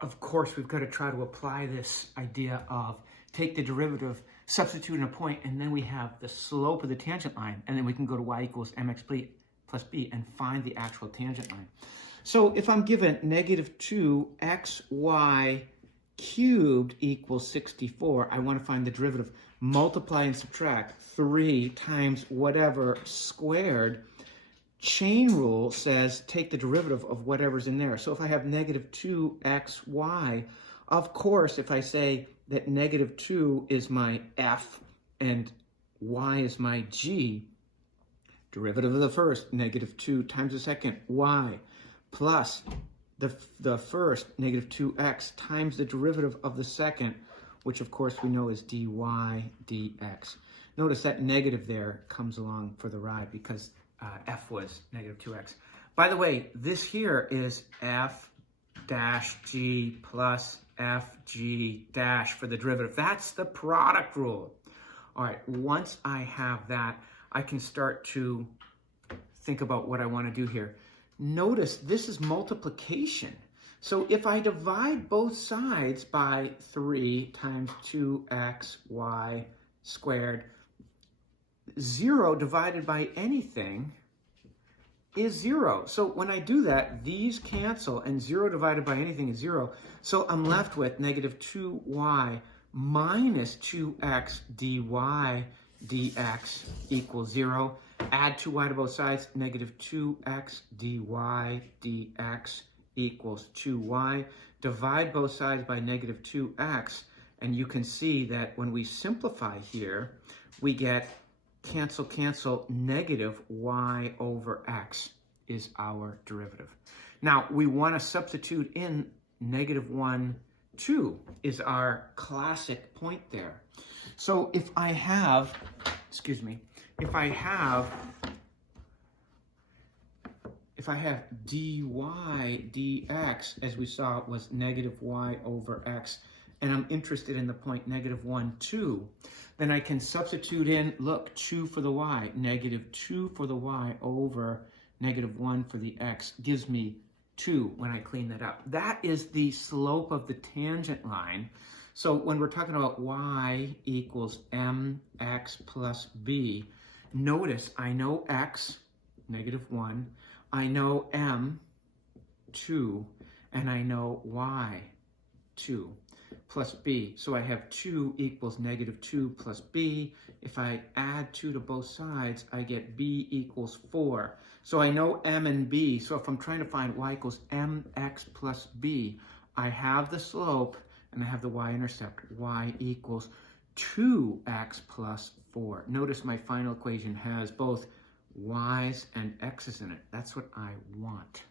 Of course, we've got to try to apply this idea of take the derivative, substitute in a point, and then we have the slope of the tangent line, and then we can go to y equals mx plus b and find the actual tangent line. So if I'm given negative 2xy cubed equals 64, I want to find the derivative. Multiply and subtract 3 times whatever squared. Chain rule says take the derivative of whatever's in there. So if I have negative 2xy, of course, if I say that negative 2 is my f and y is my g, derivative of the first, negative 2 times the second, y, plus the first, negative 2x, times the derivative of the second, which of course we know is dy dx. Notice that negative there comes along for the ride because f was negative 2x. By the way, this here is f dash g plus fg dash for the derivative. That's the product rule. All right, once I have that, I can start to think about what I want to do here. Notice this is multiplication. So if I divide both sides by 3 times 2xy squared, 0 divided by anything is 0. So when I do that, these cancel, and 0 divided by anything is 0. So I'm left with negative 2y minus 2x dy dx equals 0. Add 2y to both sides, negative 2x dy dx equals 2y. Divide both sides by negative 2x, and you can see that when we simplify here, we get cancel, cancel, negative y over x is our derivative. Now, we want to substitute in negative 1, 2 is our classic point there. So if I have, if I have dy dx, as we saw, was negative y over x, and I'm interested in the point negative 1, 2, then I can substitute in, look, 2 for the y, negative 2 for the y over negative 1 for the x gives me 2 when I clean that up. That is the slope of the tangent line. So when we're talking about y equals mx plus b, notice I know x, negative 1, I know m, 2, and I know y, 2, plus b. So I have 2 equals negative 2 plus b. If I add 2 to both sides, I get b equals 4. So I know m and b. So if I'm trying to find y equals mx plus b, I have the slope and I have the y-intercept. Y equals 2x plus 4. Notice my final equation has both y's and x's in it. That's what I want.